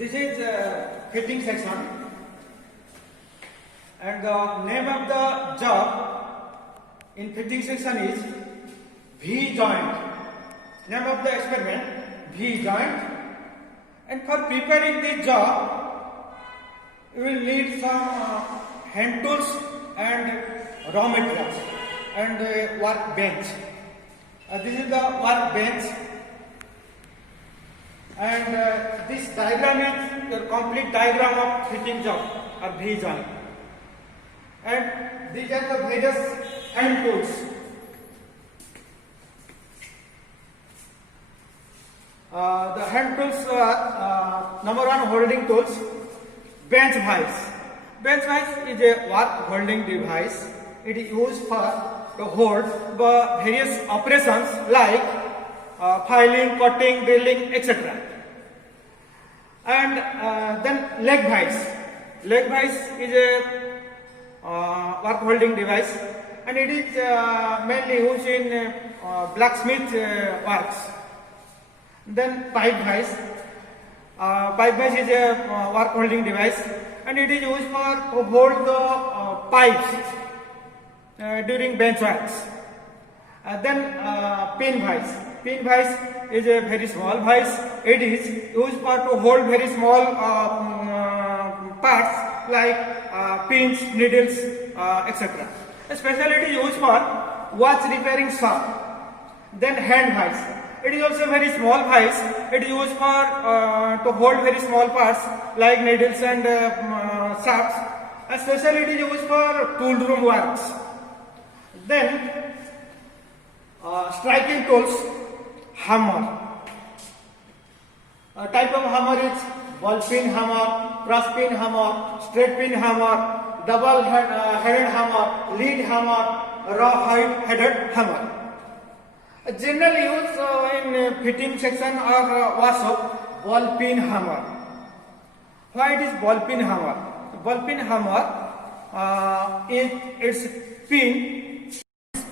This is fitting section, and the name of the job in fitting section is V joint. Name of the experiment V joint. And for preparing this job, you will need some hand tools and raw materials and workbench. This is the workbench. And this diagram is the complete diagram of fitting job or V joint. And these are the various hand tools. The hand tools are number one, holding tools, bench vise. Bench vise is a work holding device. It is used to hold the various operations like filing, cutting, drilling, etc. And then leg vise. Leg vise is a work holding device, and it is mainly used in blacksmith works. Then pipe vise. Pipe vise is a work holding device, and it is used to hold the pipes during bench works. Then pin vise. Pin vise is a very small vise. It is used to hold very small parts like pins, needles, etc. Especially it is used for watch repairing shop. Then hand vise. It is also a very small vise. It is used for to hold very small parts like needles and shafts. Especially it is used for tool room works. Then striking tools, hammer. A type of hammer is ball pin hammer, cross pin hammer, straight pin hammer, double headed hammer, lead hammer, raw-headed hammer. Generally used in fitting section or workshop, ball pin hammer. Why it is ball pin hammer? Ball pin hammer is its pin.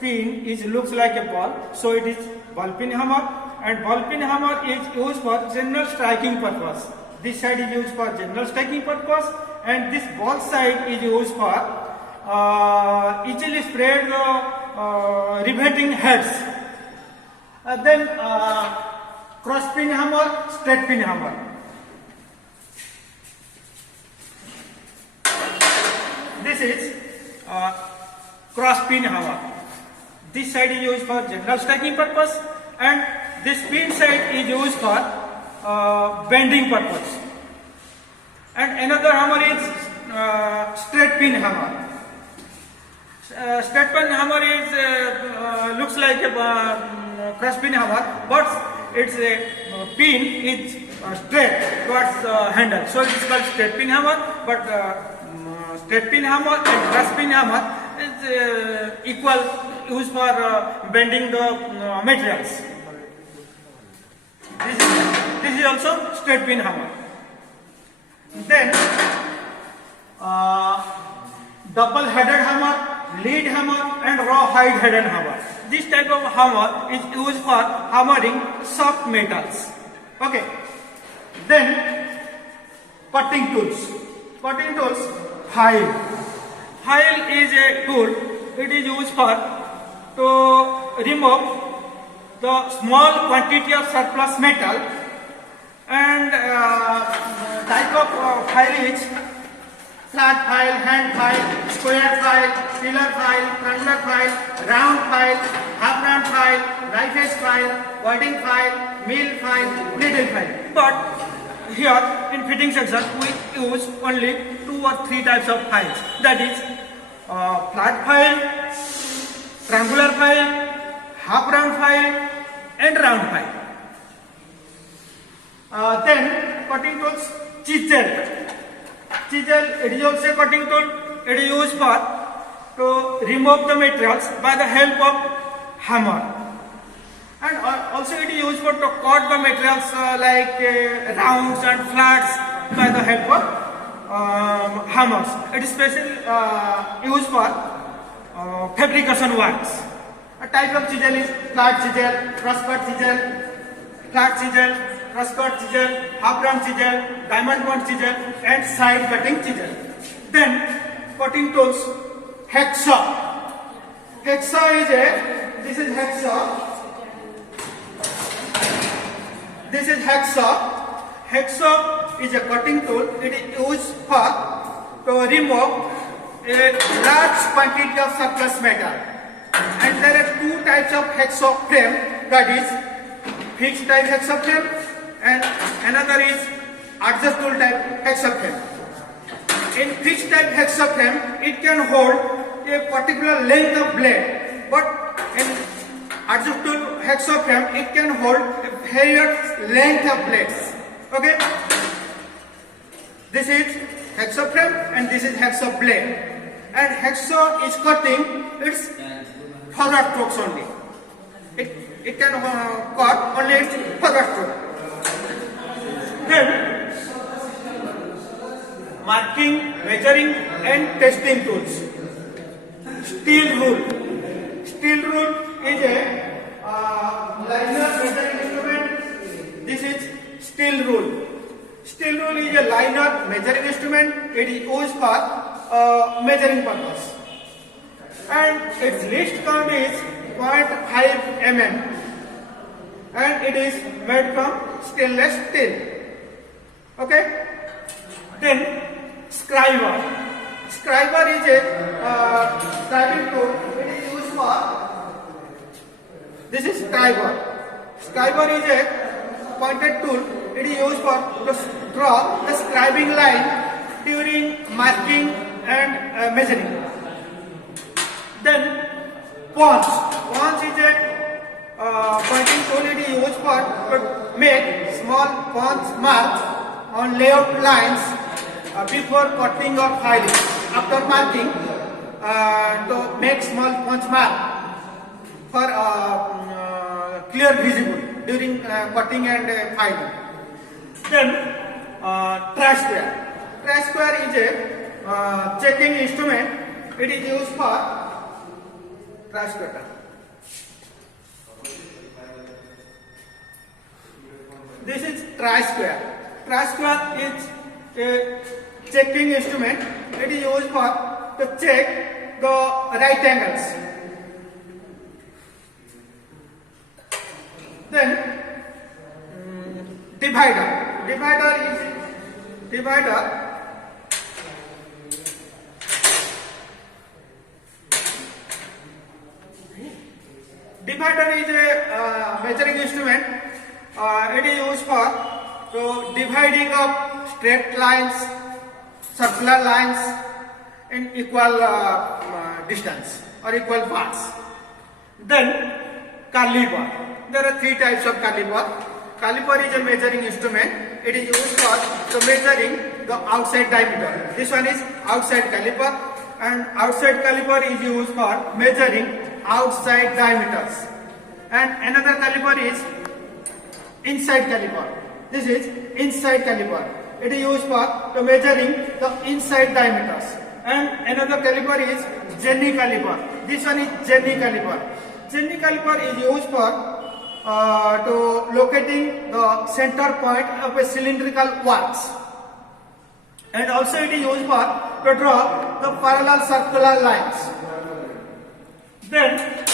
Pin is looks like a ball, so it is ball pin hammer. And ball pin hammer is used for general striking purpose. This side is used for general striking purpose, and this ball side is used for easily spread riveting heads. Then cross pin hammer, straight pin hammer. This is cross pin hammer. This side is used for general striking purpose, and this pin side is used for bending purpose. And another hammer is straight pin hammer. Straight pin hammer is looks like a cross pin hammer, but its pin is straight towards the handle, so it is called straight pin hammer. But straight pin hammer and cross pin hammer is equal, used for bending the materials. This is also straight pin hammer. Then double headed hammer, lead hammer, and raw-headed hammer. This type of hammer is used for hammering soft metals. Okay. Then cutting tools. Cutting tools, file. File is a tool. It is used for to remove the small quantity of surplus metal, and type of file is flat file, hand file, square file, pillar file, triangular file, round file, half round file, knife edge file, wadding file, mill file, needle file. But here in fitting section we use only 2 or 3 types of files. That is flat file, triangular file, half round file, and round file. Then cutting tools, chisel. Chisel, it is also a cutting tool. It is used for to remove the materials by the help of hammer. And also it is used for to cut the materials like rounds and flats by the help of hammers. It is specially used for fabrication works. A type of chisel is flat chisel, cross cut chisel, flat chisel, cross cut chisel, half round chisel, diamond point chisel, and side cutting chisel. Then cutting tools, hacksaw. Hacksaw is this is hacksaw. This is hacksaw. Hacksaw is a cutting tool. It is used for to remove a large quantity of surplus metal. And there are two types of hacksaw frame, that is fixed type hacksaw frame and another is adjustable type hacksaw frame. In fixed type hacksaw frame, it can hold a particular length of blade, but in adjustable hacksaw frame, it can hold a various length of blades. Okay? This is hacksaw frame and this is hacksaw blade. And hacksaw is cutting its forward strokes only. It can cut only its forward stroke. Then marking, measuring and testing tools. Steel rule. Steel rule is a liner measuring instrument. This is steel rule. Steel rule is a liner measuring instrument. It is used for measuring purpose. And its least count is 0.5 mm. And it is made from stainless steel. Okay? Then scriber. Scriber is a scribing tool. It is used for. This is scriber. Scriber is a pointed tool. It is used for to draw the scribing line during marking and measuring. Then punch. Punch is a pointing tool. It is used for to make small punch marks on layout lines before cutting or filing. After marking, to make small punch mark for clear visible during cutting and filing. Then trash square. Trash square is a checking instrument. It is used for trash cutter. This is trash square. Trash square is a checking instrument. It is used for to check the right angles. Then divider. Divider is a measuring instrument. It is used for to dividing up straight lines, circular lines in equal distance or equal parts. Then caliper. There are three types of caliper. Caliper is a measuring instrument. It is used for measuring the outside diameter. This one is outside caliper, and outside caliper is used for measuring outside diameters. And another caliper is inside caliper. This is inside caliper. It is used for measuring the inside diameters. And another caliper is Jenny caliper. This one is Jenny caliper. Jenny caliper is used for to locating the center point of a cylindrical works. And also it is used for to draw the parallel circular lines. Then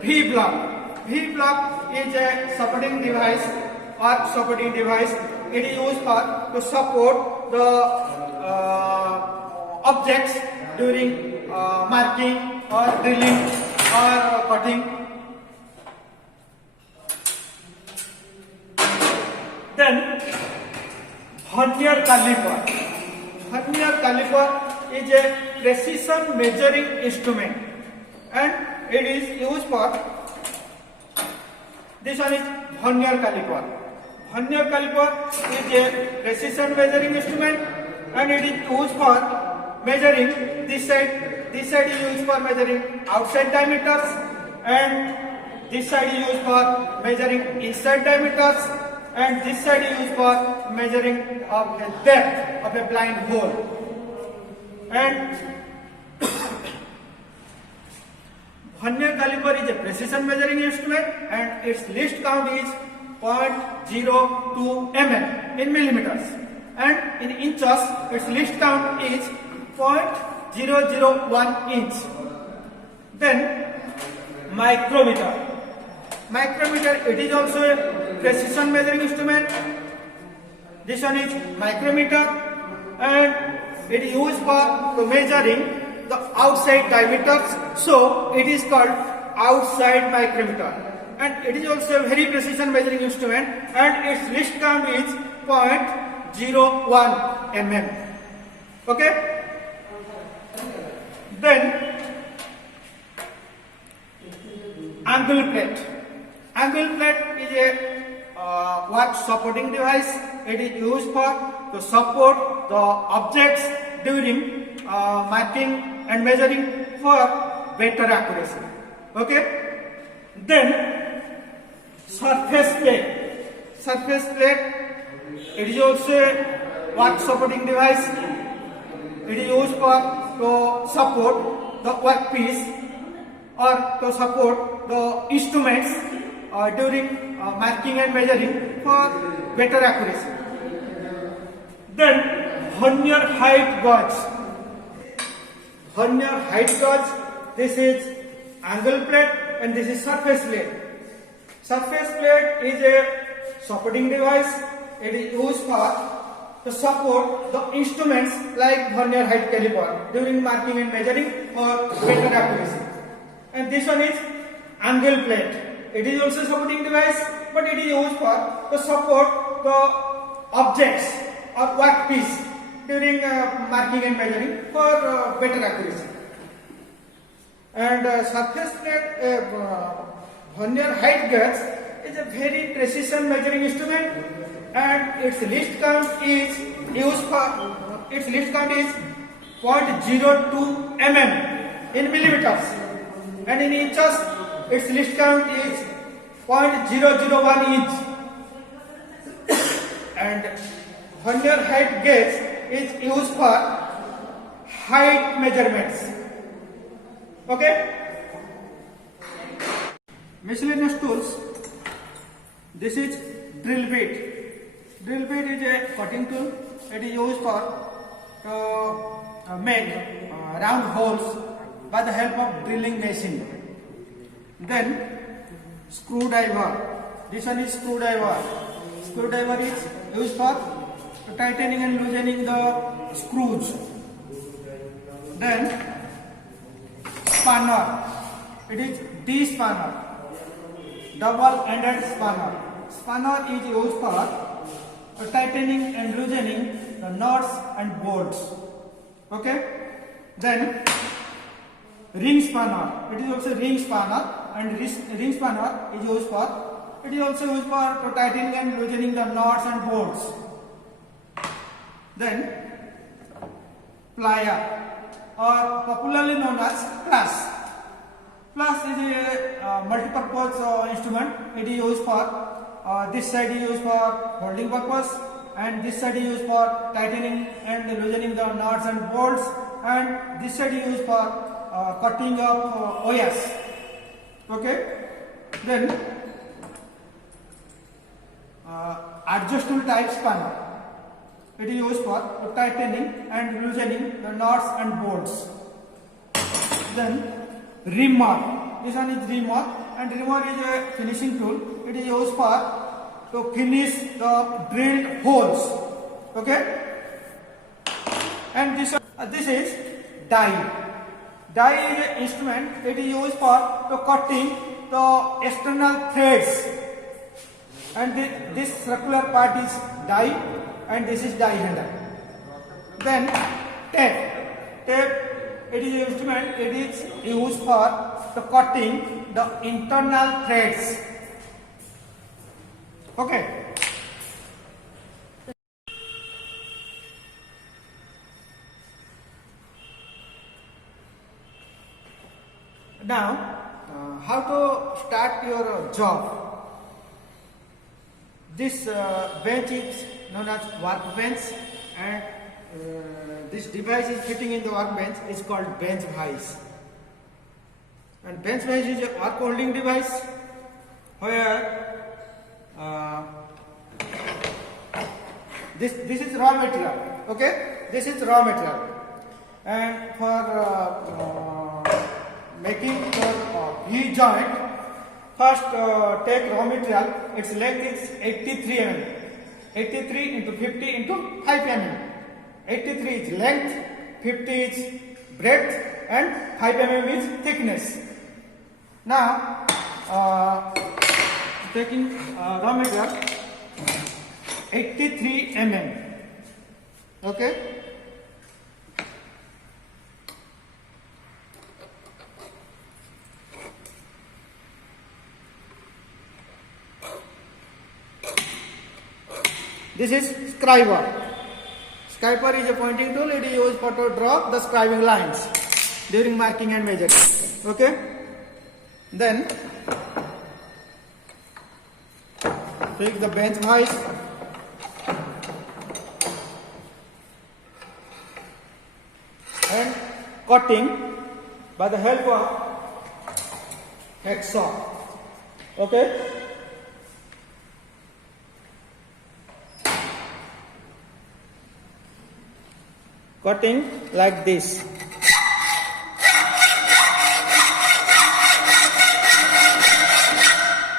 V-block. V-block is a supporting device or supporting device. It is used for to support the objects during marking or drilling or cutting. Then vernier caliper. Vernier caliper is a precision measuring instrument, and it is used for. This one is vernier caliper. Vernier caliper is a precision measuring instrument, and it is used for measuring this side. This side is used for measuring outside diameters, and this side is used for measuring inside diameters, and this side is used for measuring of the depth of a blind hole. And vernier caliper is a precision measuring instrument, and its least count is 0.02 mm in millimeters, and in inches its least count is 0.001 inch. Then micrometer. Micrometer, it is also a precision measuring instrument. This one is micrometer, and it is used for measuring the outside diameters, so it is called outside micrometer. And it is also a very precision measuring instrument, and its least count is 0.01 mm. Okay? Then angle plate. Angle plate is a work supporting device. It is used for to support the objects during marking and measuring for better accuracy. Okay? Then surface plate. Surface plate, it is also a work supporting device. It is used for to support the workpiece or to support the instruments during marking and measuring for better accuracy. Then vernier height gauge. Vernier height gauge, this is angle plate and this is surface plate. Surface plate is a supporting device. It is used for to support the instruments like vernier height caliper during marking and measuring for better accuracy. And this one is angle plate. It is also a supporting device, but it is used for to support the objects or workpiece during marking and measuring for better accuracy. And surface plate, vernier height gauge is a very precision measuring instrument, and its least count is used for 0.02 mm in millimeters, and in inches its least count is 0.001 inch. And vernier height gauge is used for height measurements. Okay? Miscellaneous tools. This is drill bit. Drill bit is a cutting tool. It is used for to make round holes by the help of drilling machine. Then screwdriver. This one is screwdriver. Screwdriver is used for tightening and loosening the screws. Then spanner. It is D-spanner, double-ended spanner. Spanner is used for tightening and loosening the nuts and bolts. Okay. Then ring spanner. It is also ring spanner, and ring spanner is used for. It is also used for tightening and loosening the nuts and bolts. Then plier, or popularly known as plus. Plus is a multi-purpose instrument. It is used for this side is used for holding purpose, and this side is used for tightening and loosening the nuts and bolts, and this side is used for cutting of OS. Okay. Then adjustable type spanner. It is used for tightening and loosening the nuts and bolts. Then reamer. This one is reamer, and reamer is a finishing tool. It is used for to finish the drilled holes. Okay. And this is die. Die is an instrument. It is used for to cutting the external threads. And this circular part is die, and this is die handle. Then tape. Tape, it is an instrument. It is used for the cutting the internal threads. Okay. Now, how to start your job? This bench is known as workbench, and this device is fitting in the workbench is called bench vise. And bench vise is a work holding device where uh, this is raw material. Okay, this is raw material, and for making the V joint, first take raw material. Its length is 83 mm. 83 into 50 into 5 mm. 83 is length, 50 is breadth, and 5 mm is thickness. Now, taking raw material 83 mm. Okay. This is scriber. Scriber is a pointing tool. It is used for to draw the scribing lines during marking and measuring. Okay. Then take the bench vise and cutting by the help of hacksaw. Okay. Cutting like this.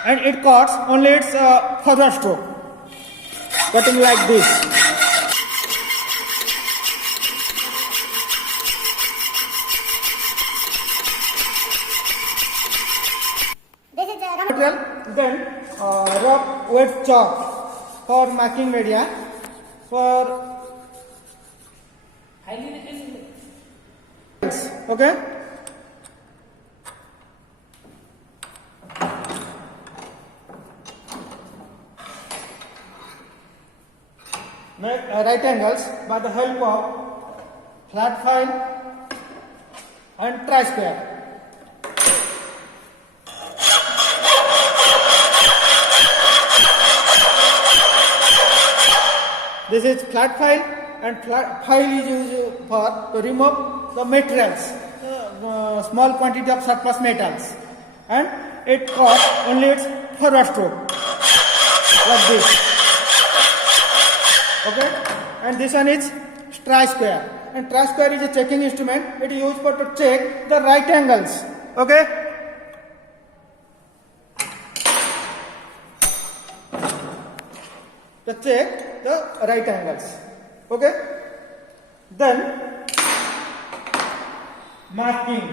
And it cuts only its further stroke. Cutting like this. This is a Material. Then rough wet chalk for marking media. For okay. Make right angles by the help of flat file and tri-square. This is flat file, and flat file is used for to remove the materials, small quantity of surplus metals, and it cuts only its forward stroke like this. Okay, and this one is tri-square, and tri-square is a checking instrument. It is used for to check the right angles. Okay. To check the right angles. Okay. Then marking.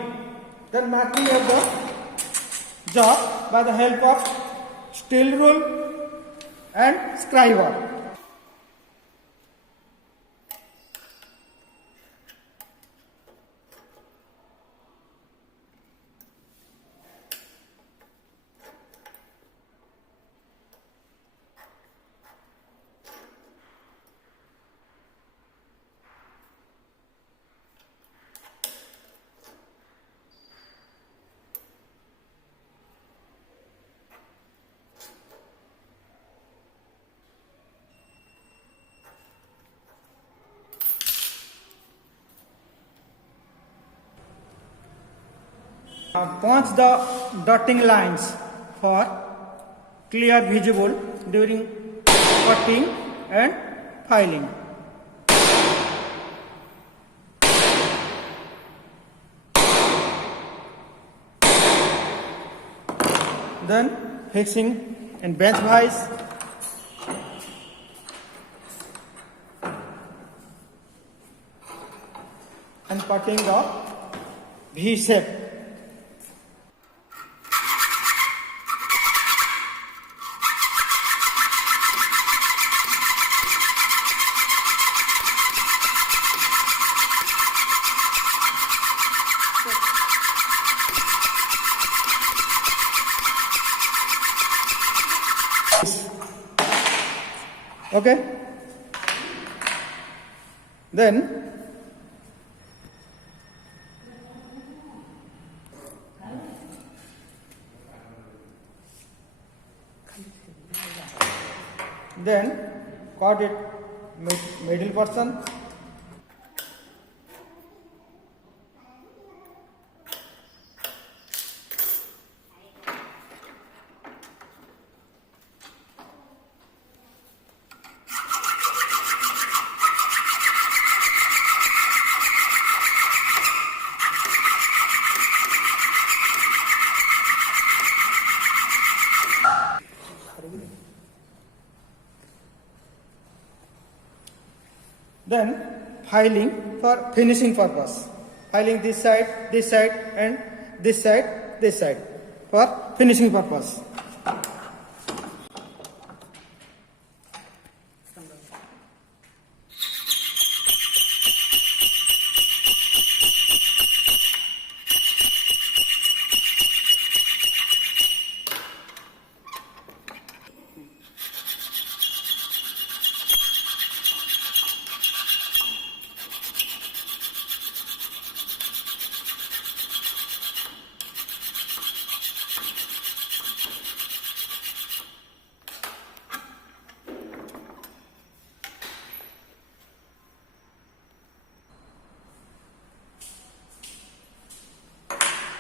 Then marking of the job by the help of steel rule and scriber. Punch the dotting lines for clear visible during cutting and filing. Then fixing in bench vise. And cutting the V shape. Okay. Then cut it middle portion. then filing for finishing purpose. Filing this side, and this side for finishing purpose.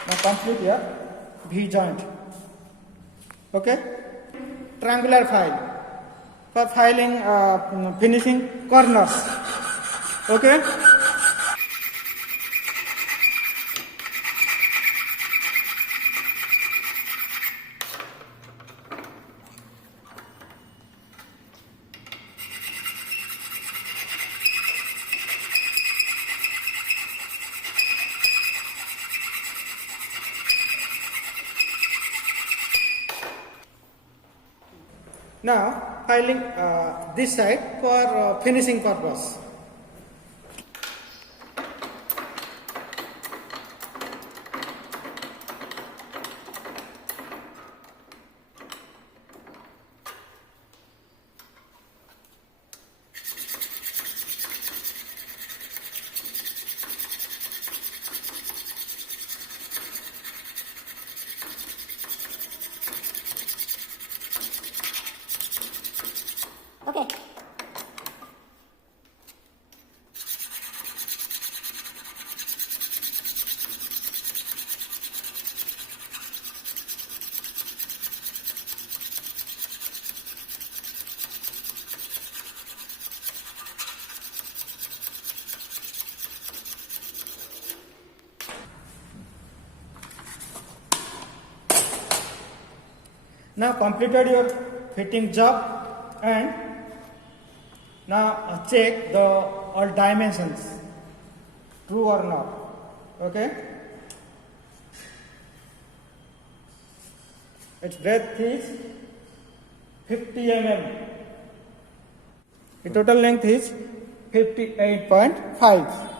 Now complete your V joint. Okay. Triangular file for filing, finishing corners. Okay. Now filing this side for finishing purpose. Okay. Now completed your fitting job, and now check the all dimensions, true or not. Okay. Its breadth is 50 mm. The total length is 58.5.